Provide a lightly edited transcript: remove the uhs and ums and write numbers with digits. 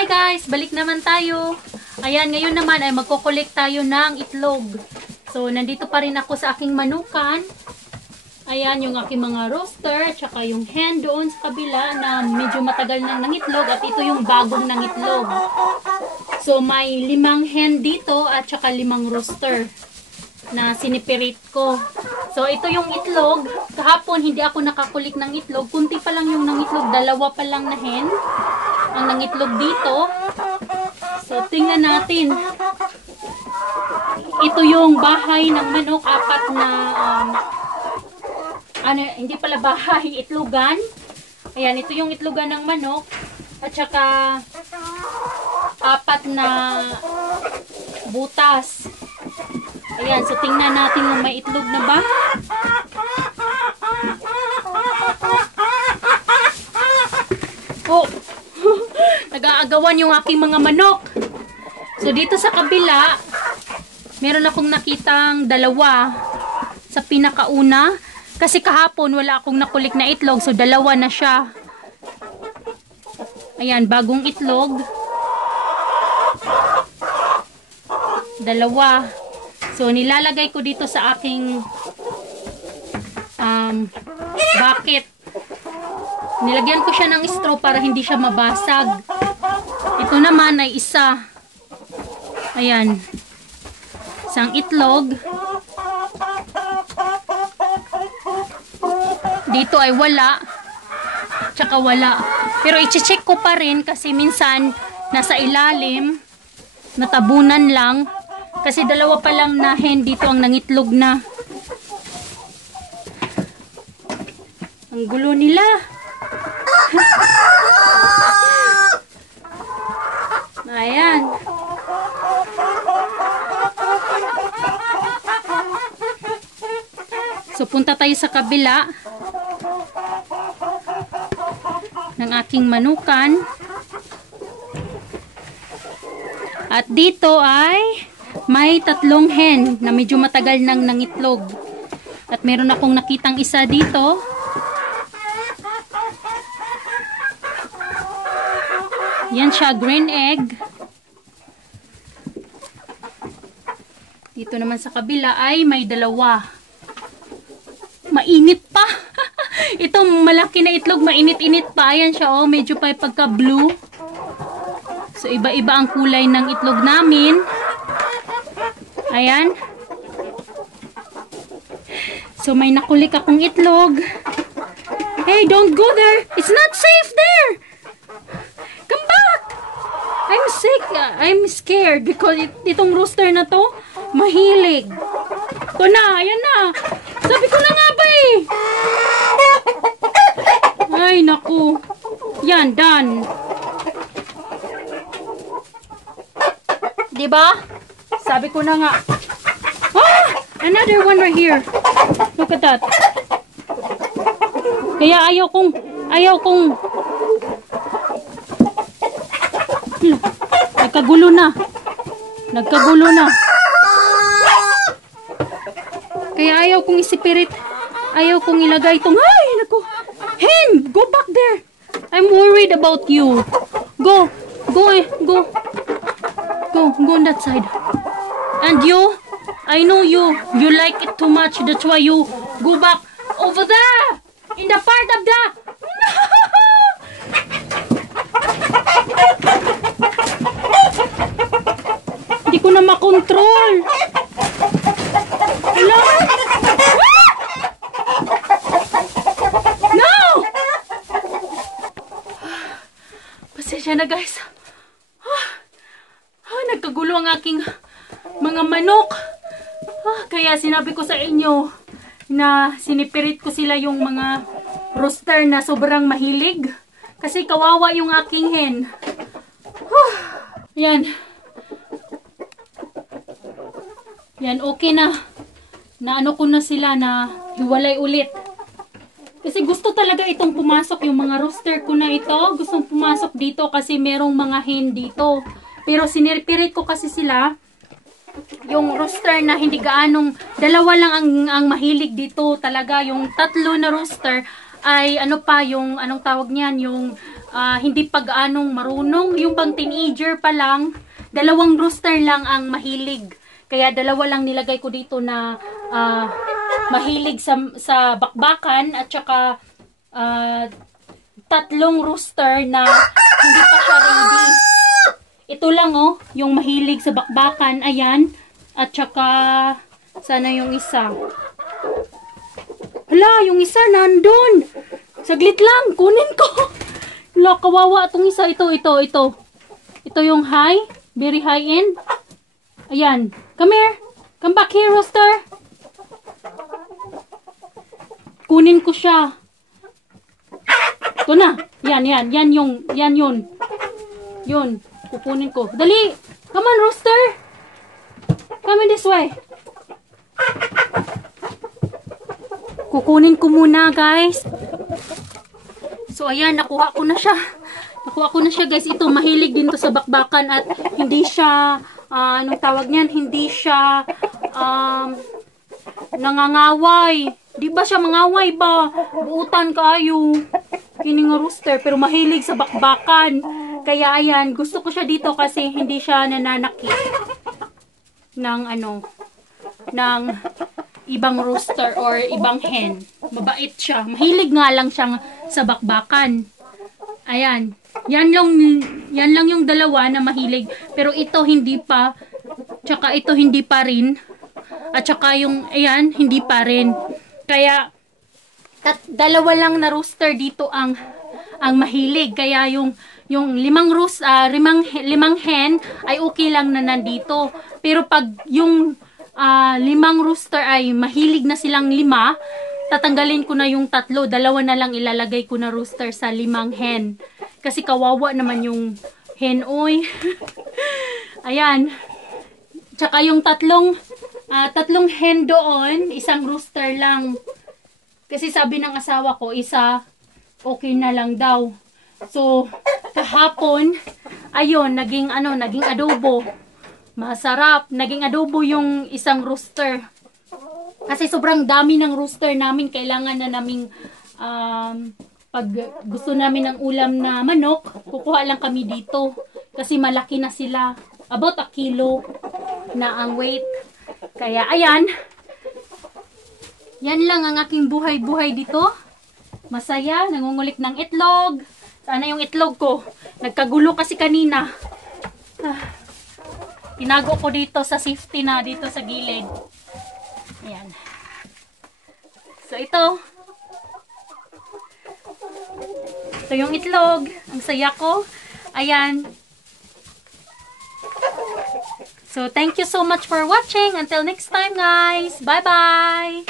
Hi guys! Balik naman tayo. Ayan, ngayon naman ay magko-collect tayo ng itlog. So, nandito pa rin ako sa aking manukan. Ayan, yung aking mga rooster, tsaka yung hen doon sa kabila na medyo matagal nang nangitlog at ito yung bagong nangitlog. So, may 5 hen dito at tsaka 5 rooster na sinipirit ko. So, ito yung itlog. Kahapon, hindi ako nakakulik ng itlog. Kunti pa lang yung nangitlog. 2 pa lang na hen ang nangitlog dito. So, tingnan natin. Ito yung bahay ng manok. 4 na, hindi pala bahay, itlogan. Ayan, ito yung itlogan ng manok. At saka, 4 na butas. Ayan, so tingnan natin kung may itlog na ba. Oh, nag-aagawan yung aking mga manok. So dito sa kabila, meron akong nakitang 2 sa pinakauna. Kasi kahapon wala akong nakulik na itlog, so 2 na siya. Ayan, bagong itlog. 2. So, nilalagay ko dito sa aking bucket. Nilagyan ko siya ng straw para hindi siya mabasag. Ito naman ay isa. Ayan. Isang itlog. Dito ay wala. Tsaka wala. Pero i-check ko pa rin kasi minsan nasa ilalim. Natabunan lang. Kasi 2 pa lang na hen dito ang nangitlog na. Ang gulo nila. Ayan. So, punta tayo sa kabila ng aking manukan. At dito ay may 3 hen na medyo matagal nang nangitlog. At meron akong nakitang isa dito. Yan siya, green egg. Dito naman sa kabila ay may 2. Mainit pa. Itong malaki na itlog, mainit-init pa. Ayan siya, oh, medyo pa pagka-blue. So, iba-iba ang kulay ng itlog namin. Ayan. So, may nakulik akong itlog. Hey, don't go there. It's not safe there. Come back. I'm sick. I'm scared because itong rooster na to, mahilig. Ito na. Ayan na. Sabi ko na nga ba eh. Ay, naku. Yan, done. Diba? Sabi ko na nga. Ah! Another one right here. Look at that. Kaya ayaw kong nagkagulo na. Kaya ayaw kong isipirit. Ayaw kong ilagay itong, ay, naku. Hen, go back there. I'm worried about you. Go on that side. And you, I know you like it too much. That's why you go back over there in the part of the. Hindi ko na makontrol. Hello? No! Pasensya na guys. Nagkagulo ang aking mga manok. Kaya sinabi ko sa inyo na sinipirit ko sila yung mga rooster na sobrang mahilig. Kasi kawawa yung aking hen. Yan. Yan, okay na. Naano ko na sila na hiwalay ulit. Kasi gusto talaga itong pumasok. Yung mga rooster ko na ito, gustong pumasok dito kasi merong mga hen dito. Pero sinipirit ko kasi sila, yung rooster na hindi gaanong, 2 lang ang mahilig dito talaga. Yung 3 na rooster ay ano pa, yung anong tawag niyan, yung hindi pa gaanong marunong. Yung pang teenager pa lang, 2 rooster lang ang mahilig. Kaya 2 lang nilagay ko dito na mahilig sa bakbakan at saka 3 rooster na hindi pa siya ready. Ito lang oh, yung mahilig sa bakbakan. Ayan. At saka, sana yung isa. Hala, yung isa nandun. Saglit lang, kunin ko. Hala, kawawa itong isa. Ito. Ito yung high, very high end. Ayan, come here. Come back here, rooster. Kunin ko siya. Ito na. Yan yun. Yun, kukunin ko. Dali, come on, rooster. Come this way. Kukunin ko muna, guys. So, ayan, nakuha ko na siya. Guys. Ito, mahilig din to sa bakbakan at hindi siya, anong tawag niyan? Hindi siya, nangangaway. Di ba siya mangaway ba? Buutan kayo. Kining rooster, pero mahilig sa bakbakan. Kaya, ayan, gusto ko siya dito kasi hindi siya nananakit ng, ng ibang rooster or ibang hen. Mabait siya. Mahilig nga lang siyang sa bakbakan. Ayan. Yan lang yung 2 na mahilig. Pero ito hindi pa. Tsaka ito hindi pa rin. At tsaka yung, ayan, hindi pa rin. Kaya, 2 lang na rooster dito ang mahilig. Kaya yung 5 hen ay okay lang na nandito. Pero pag yung 5 rooster ay mahilig na silang 5, tatanggalin ko na yung 3. 2 na lang ilalagay ko na rooster sa 5 hen. Kasi kawawa naman yung hen, oy. Ayan. Tsaka yung 3 hen doon, 1 rooster lang. Kasi sabi ng asawa ko, isa okay na lang daw. So, kahapon, ayun, naging adobo. Masarap. Naging adobo yung 1 rooster. Kasi sobrang dami ng rooster namin. Kailangan na naming, pag gusto namin ng ulam na manok, kukuha lang kami dito. Kasi malaki na sila. About 1 kilo na ang weight. Kaya, ayan. Yan lang ang aking buhay-buhay dito. Masaya. Nangungulik ng itlog. Sana yung itlog ko. Nagkagulo kasi kanina. Tinago ko dito sa safety na, dito sa gilid. Ayan. So, ito. Ito yung itlog. Ang saya ko. Ayan. So, thank you so much for watching. Until next time, guys. Bye-bye!